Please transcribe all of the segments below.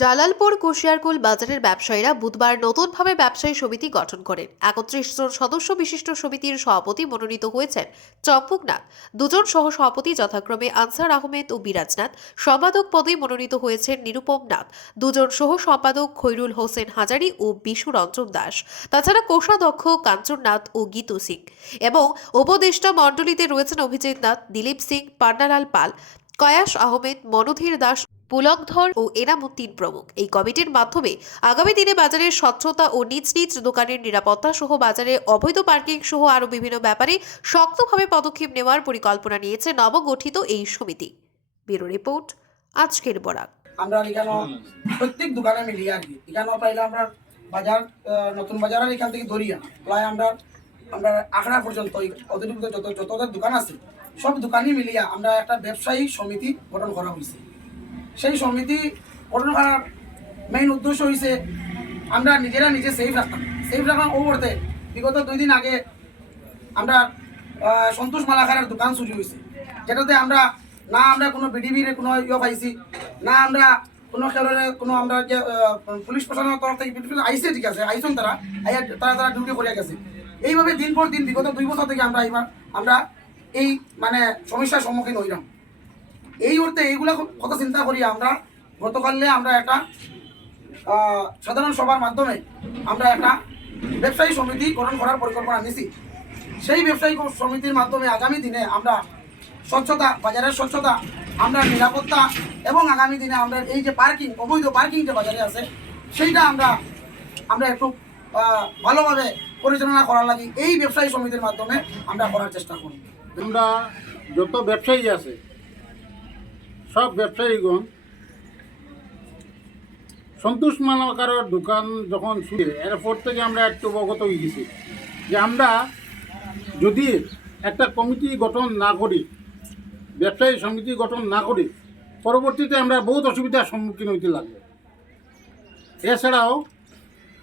জালালপুর কুশিয়ারকুল বাজারের ব্যবসায়ীরা বুধবার নতুনভাবে ব্যবসায়ী সমিতি গঠন করেন। একত্রিশ জন সদস্য বিশিষ্ট সমিতির সভাপতি মনোনীত হয়েছেন চম্পকনাথ দুজন সহ সভাপতি যথাক্রমে আনসার আহমেদ ও বিরাজনাথ। সম্পাদক পদে মনোনীত হয়েছেন নিরুপম নাথ দুজন সহ সম্পাদক খৈরুল হোসেন হাজারি ও বিশু রঞ্জন দাস। তাছাড়া কোষাধ্যক্ষ কাঞ্চননাথ ও গীতু সিং। এবং উপদেষ্টা মণ্ডলীতে রয়েছেন অভিজিৎ নাথ, দিলীপ সিং পান্নালাল পাল। কয়াস আহমেদ, মনোধীর দাস, পুলকধর ও এনামুদ্দিন প্রমুখ। এই কমিটির মাধ্যমে আগামী দিনে বাজারের স্বচ্ছতা ও নিজ নিজ দোকানের নিরাপত্তা সহ বাজারে অবৈধ পার্কিং সহ আরও বিভিন্ন ব্যাপারে শক্তভাবে পদক্ষেপ নেওয়ার পরিকল্পনা নিয়েছে নবগঠিত এই সমিতি। ব্যুরো রিপোর্ট, আজকের বরাক। আমরা প্রত্যেক দোকানে মিলিয়ে আর কি। এখানে পাইলে আমরা বাজার নতুন এখান থেকে ধরিয়া প্রায় আমরা আমরা আখড়া পর্যন্ত অতিরিক্ত যত যত দোকান আছে, সব দোকানই মিলিয়া আমরা একটা ব্যবসায়ী সমিতি গঠন করা হয়েছে। সেই সমিতি গঠন করার মেইন উদ্দেশ্য হয়েছে আমরা নিজেরা নিজে সেফ রাখতাম। সেফ রাখা ও করতে বিগত দুই দিন আগে আমরা সন্তোষ মালাখারের দোকান চুরি হয়েছে যেটাতে আমরা, না আমরা কোনো বিডিবির কোনো ইয়ে পাইছি, না আমরা কোনো খেলোয়াড়ের কোনো আমরা যে পুলিশ প্রশাসনের তরফ থেকে আইসে ঠিক আছে, আইসন তারা তারা তারা ডিউটি করে গেছে। এইভাবে দিন পর দিন, বিগত দুই বছর থেকে আমরা এবার আমরা এই মানে সমস্যার সম্মুখীন হইলাম। এই অর্থে এইগুলা কথা চিন্তা করি আমরা, গতকালে আমরা একটা সাধারণ সভার মাধ্যমে আমরা একটা ব্যবসায়ী সমিতি গঠন করার পরিকল্পনা নিছি। সেই ব্যবসায়ী সমিতির মাধ্যমে আগামী দিনে আমরা স্বচ্ছতা, বাজারের স্বচ্ছতা, আমরা নিরাপত্তা এবং আগামী দিনে আমরা এই যে পার্কিং, অবৈধ পার্কিং যে বাজারে আছে, সেইটা আমরা আমরা একটু ভালোভাবে পরিচালনা করার লাগে এই ব্যবসায়ী সমিতির মাধ্যমে আমরা করার চেষ্টা করি। আমরা যত ব্যবসায়ী আছে, সব ব্যবসায়ীগণ সন্তোষ মালাকারের দোকান যখন শুরু এরপর থেকে আমরা একটু অবগত হয়ে গেছি যে আমরা যদি একটা কমিটি গঠন না করি, ব্যবসায়ী সমিতি গঠন না করি, পরবর্তীতে আমরা বহুত অসুবিধার সম্মুখীন হইতে লাগবে। এছাড়াও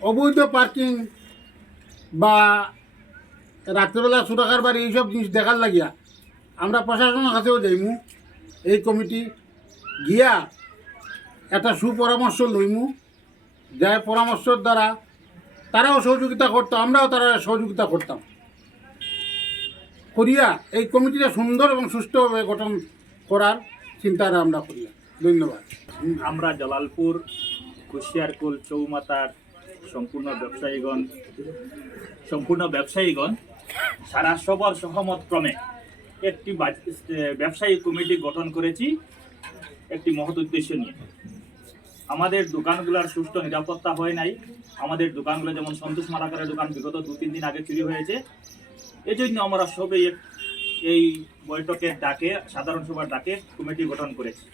অবৈধ পার্কিং বা রাত্রেবেলা সুরাকার বাড়ি এইসব জিনিস দেখার লাগিয়া আমরা প্রশাসনের কাছেও যাইমু, এই কমিটি গিয়া একটা সুপরামর্শ লইমু যাই পরামর্শের দ্বারা তারাও সহযোগিতা করতো, আমরাও তারা সহযোগিতা করতাম। করিয়া এই কমিটিটা সুন্দর এবং সুষ্ঠুভাবে গঠন করার চিন্তাটা আমরা করিয়া। ধন্যবাদ। আমরা জালালপুর, কুশিয়ারকুল, চৌমাতার সম্পূর্ণ ব্যবসায়ীগণ সম্পূর্ণ ব্যবসায়ীগণ সারা সবার সহমত ক্রমে একটি ব্যবসায়ী কমিটি গঠন করেছি, একটি মহৎ উদ্দেশ্য নিয়ে। আমাদের দোকানগুলোর সুষ্ঠু নিরাপত্তা হয় নাই। আমাদের দোকানগুলো যেমন সন্তোষ মারাকারের দোকান বিগত দু তিন দিন আগে চুরি হয়েছে। এই জন্য আমরা এক- এই বৈঠকের ডাকে, সাধারণ সভার ডাকে কমিটি গঠন করেছি।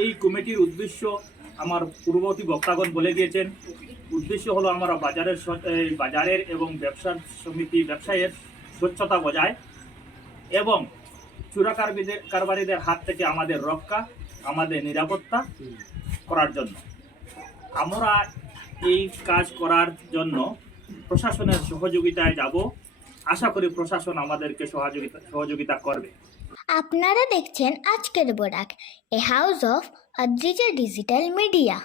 এই কমিটির উদ্দেশ্য আমার পূর্ববর্তী বক্তাগণ বলে গিয়েছেন উদ্দেশ্য হলো আমরা বাজারের বাজারের এবং ব্যবসার সমিতি, ব্যবসায়ের স্বচ্ছতা বজায় এবং চোরাকারবিদের, কারবারিদের হাত থেকে আমাদের রক্ষা, আমাদের নিরাপত্তা করার জন্য। আমরা এই কাজ করার জন্য প্রশাসনের সহযোগিতায় যাব। আশা করি প্রশাসন আমাদেরকে সহযোগিতা সহযোগিতা করবে। আপনারা দেখছেন আজকের Barak, a house of Adrija digital media.